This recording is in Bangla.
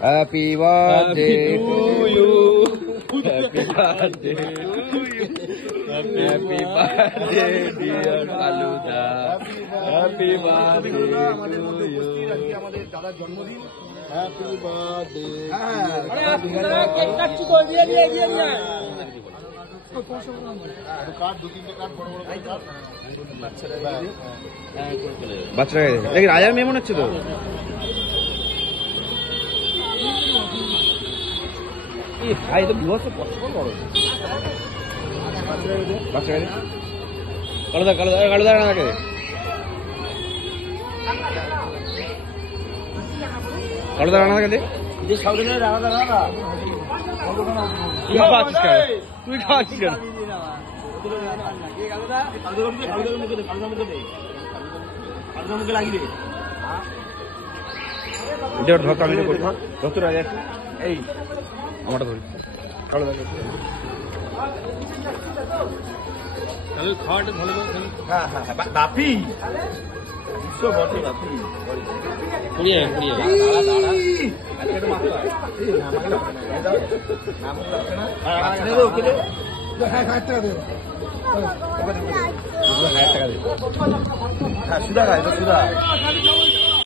Happy birthday to you. Happy birthday to you. Happy birthday dear Faluda. Happy birthday to you. আমাদের দাদার জন্মদিন। Happy birthday. কেক কাটছি তো দিয়ে কার্ড দু তিনটে কার্ড বড় বড় কার্ড বাচ্চারা দেখি রাজার মেয়ে মনে হচ্ছে তো। ভাই তো বিভৎস পছন্দ করো বাচ্চারা কালো কালো দাঁড়া না কালো দাঁড়া না থাকে যে সাউদিনে রাখা রাখা তুই খাওয়াচ্ছিস কেন তুই খাওয়াচ্ছিস কেন এই আমারটা ধরি কালো দাঁড়া খাওয়াটা ভালো হ্যাঁ হ্যাঁ বাপি বিশ্ব বটে বাপি কুড়িয়ে সুধা খায় সুধা